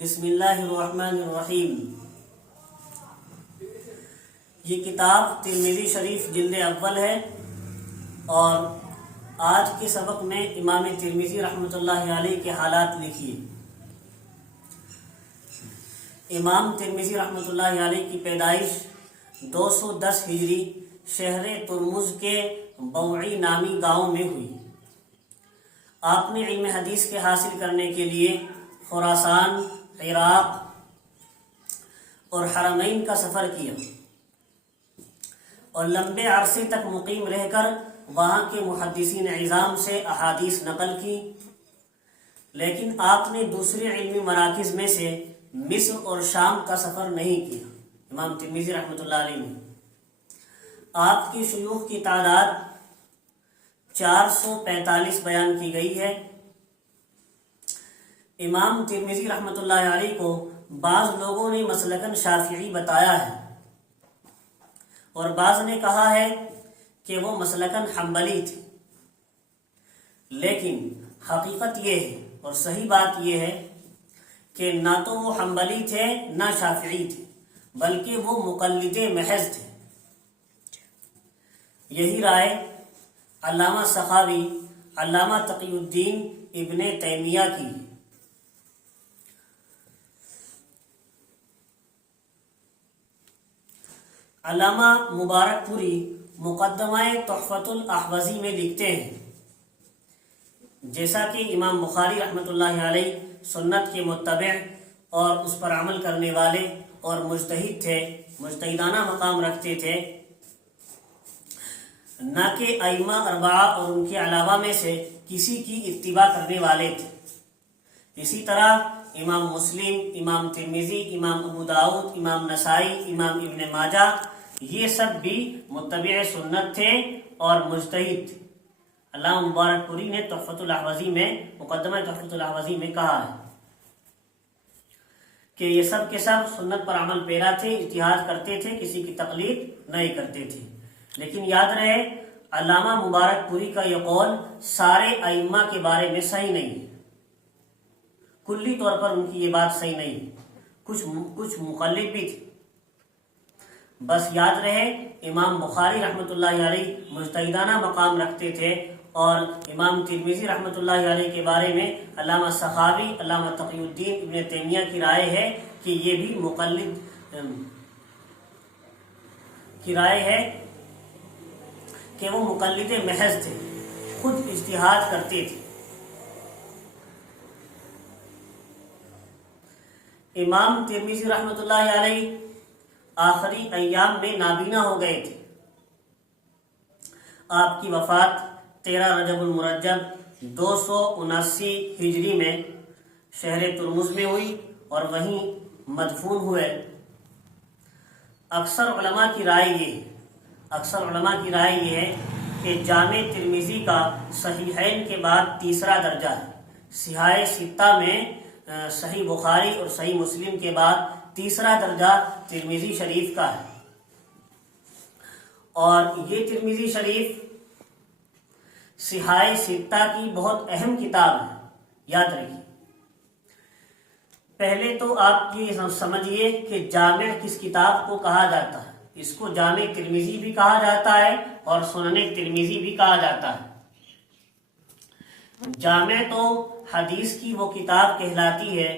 بسم اللہ الرحمن الرحیم۔ یہ کتاب ترمذی شریف جلد اول ہے اور آج کے سبق میں امام ترمذی رحمۃ اللہ علیہ کے حالات لکھیے۔ امام ترمذی رحمۃ اللہ علیہ کی پیدائش 210 ہجری شہر ترمز کے بوعی نامی گاؤں میں ہوئی۔ آپ نے علم حدیث کے حاصل کرنے کے لیے خراسان، عراق اور حرمین کا سفر کیا اور لمبے عرصے تک مقیم رہ کر وہاں کے محدثین عظام سے احادیث نقل کی، لیکن آپ نے دوسرے علمی مراکز میں سے مصر اور شام کا سفر نہیں کیا۔ امام ترمذی رحمۃ اللہ علیہ نے آپ کی شیوخ کی تعداد 445 بیان کی گئی ہے۔ امام ترمذی رحمۃ اللہ علیہ کو بعض لوگوں نے مسلکن شافعی بتایا ہے اور بعض نے کہا ہے کہ وہ مسلکن حنبلی تھے، لیکن حقیقت یہ ہے اور صحیح بات یہ ہے کہ نہ تو وہ حنبلی تھے نہ شافعی تھے، بلکہ وہ مقلد محض تھے۔ یہی رائے علامہ سخاوی، علامہ تقی الدین ابن تیمیہ کی۔ علامہ مبارک پوری مقدمہ تحفۃ الاحوزی میں لکھتے ہیں، جیسا کہ امام بخاری رحمۃ اللہ علیہ سنت کے متبع اور اس پر عمل کرنے والے اور مجتہد تھے، مجتہدانہ مقام رکھتے تھے، نہ کہ ائمہ اربعہ اور ان کے علاوہ میں سے کسی کی اتباع کرنے والے تھے۔ اسی طرح امام مسلم، امام ترمذی، امام ابو داؤد، امام نسائی، امام ابن ماجہ، یہ سب بھی متبع سنت تھے اور مجتہد تھے۔ علامہ مبارک پوری نے تحفۃ الاحوزی میں، مقدمہ تحفۃ الاحوزی میں کہا ہے کہ یہ سب کے سب سنت پر عمل پیرا تھے، اجتہاد کرتے تھے، کسی کی تقلید نہیں کرتے تھے۔ لیکن یاد رہے علامہ مبارک پوری کا یہ قول سارے ائمہ کے بارے میں صحیح نہیں ہے، کلی طور پر ان کی یہ بات صحیح نہیں ہے، کچھ مخالف بھی تھے۔ بس یاد رہے امام بخاری رحمۃ اللہ علیہ مجتہدانہ مقام رکھتے تھے اور امام ترمذی رحمۃ اللہ علیہ کے بارے میں علامہ سخاوی، علامہ تقی الدین ابن تیمیہ کی رائے ہے کہ یہ بھی مقلد کی رائے ہے کہ وہ مقلد محض تھے، خود اجتہاد کرتے تھے۔ امام ترمذی رحمۃ اللہ علیہ آخری ایام میں نابینا ہو گئے تھے۔ آپ کی وفات 13 رجب المرجب 279 ہجری میں شہر ترمز میں ہوئی اور وہیں مدفون ہوئے۔ اکثر علماء کی رائے یہ ہے کہ جامع ترمذی کا صحیحین کے بعد تیسرا درجہ ہے۔ صحاح ستہ میں صحیح بخاری اور صحیح مسلم کے بعد تیسرا درجہ ترمذی شریف کا ہے، اور یہ ترمذی شریف صحاح ستہ کی بہت اہم کتاب ہے، یاد رکھیے۔ پہلے تو آپ یہ سمجھیے کہ جامع کس کتاب کو کہا جاتا ہے۔ اس کو جامع ترمذی بھی کہا جاتا ہے اور سنن ترمذی بھی کہا جاتا ہے۔ جامع تو حدیث کی وہ کتاب کہلاتی ہے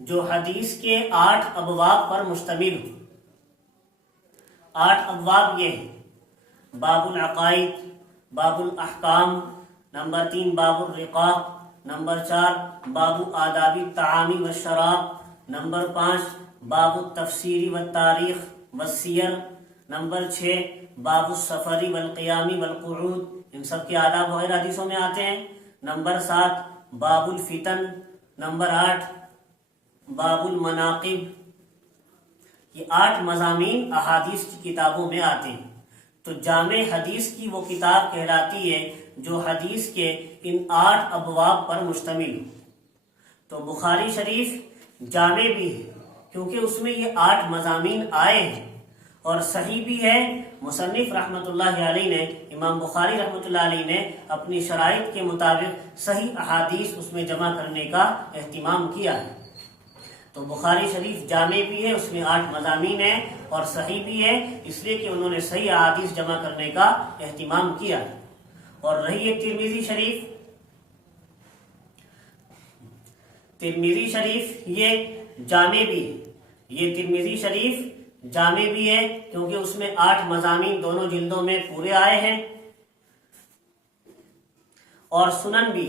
جو حدیث کے 8 ابواب پر مشتمل ہو۔ 8 ابواب یہ ہیں: باب العقائد، باب الاحکام، نمبر 3 باب الرقاق، نمبر 4 باب آداب الطعام والشراب، نمبر 5 باب التفسیر والتاریخ والسیر، نمبر 6 باب السفر والقیام والقعود، ان سب کے آداب وغیرہ حدیثوں میں آتے ہیں، نمبر 7 باب الفتن، نمبر 8 باب المناقب۔ یہ 8 مضامین احادیث کی کتابوں میں آتے ہیں۔ تو جامع حدیث کی وہ کتاب کہلاتی ہے جو حدیث کے ان 8 ابواب پر مشتمل ہو۔ تو بخاری شریف جامع بھی ہے کیونکہ اس میں یہ 8 مضامین آئے ہیں، اور صحیح بھی ہے۔ مصنف رحمۃ اللہ علیہ نے، امام بخاری رحمۃ اللہ علیہ نے اپنی شرائط کے مطابق صحیح احادیث اس میں جمع کرنے کا اہتمام کیا ہے۔ تو بخاری شریف جامع بھی ہے، اس میں 8 مضامین ہیں، اور صحیح بھی ہے، اس لیے کہ انہوں نے صحیح احادیث جمع کرنے کا اہتمام کیا۔ اور رہی ہے ترمذی شریف، ترمذی شریف یہ جامع بھی ہے، یہ ترمذی شریف جامع بھی ہے کیونکہ اس میں 8 مضامین دونوں جلدوں میں پورے آئے ہیں، اور سنن بھی،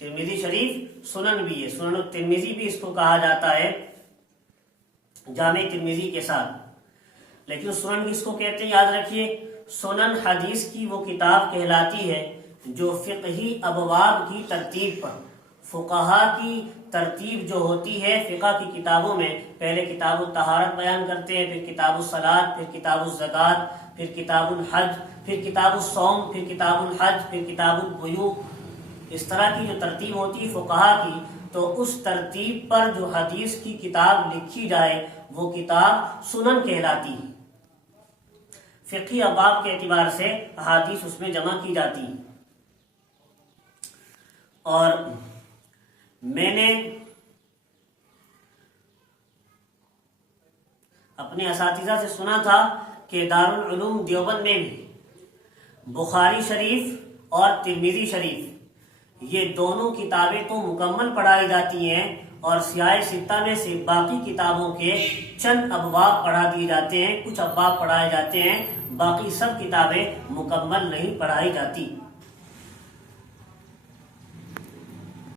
ترمذی شریف سنن بھی ہے، سنن ترمذی بھی اس کو کہا جاتا ہے جامع ترمذی کے ساتھ۔ لیکن سنن بھی اس کو کہتے ہیں، یاد رکھیے، سنن حدیث کی وہ کتاب کہلاتی ہے جو فقہی ابواب کی ترتیب پر، فقہا کی ترتیب جو ہوتی ہے فقہ کی کتابوں میں، پہلے کتاب الطہارت بیان کرتے ہیں، پھر کتاب الصلاۃ، پھر کتاب الزکوٰۃ، پھر کتاب الحج، پھر کتاب الصوم، پھر کتاب الحج، پھر کتاب البیوع، اس طرح کی جو ترتیب ہوتی ہے فقہا کی، تو اس ترتیب پر جو حدیث کی کتاب لکھی جائے وہ کتاب سنن کہلاتی ہے، فقہی ابواب کے اعتبار سے احادیث اس میں جمع کی جاتی ہیں۔ اور میں نے اپنے اساتذہ سے سنا تھا کہ دارالعلوم دیوبند میں بھی بخاری شریف اور ترمذی شریف یہ دونوں کتابیں تو مکمل پڑھائی جاتی ہیں، اور سیاہ ستہ میں سے باقی کتابوں کے چند ابواب پڑھا دیے جاتے ہیں، کچھ ابواب پڑھائے جاتے ہیں، باقی سب کتابیں مکمل نہیں پڑھائی جاتی۔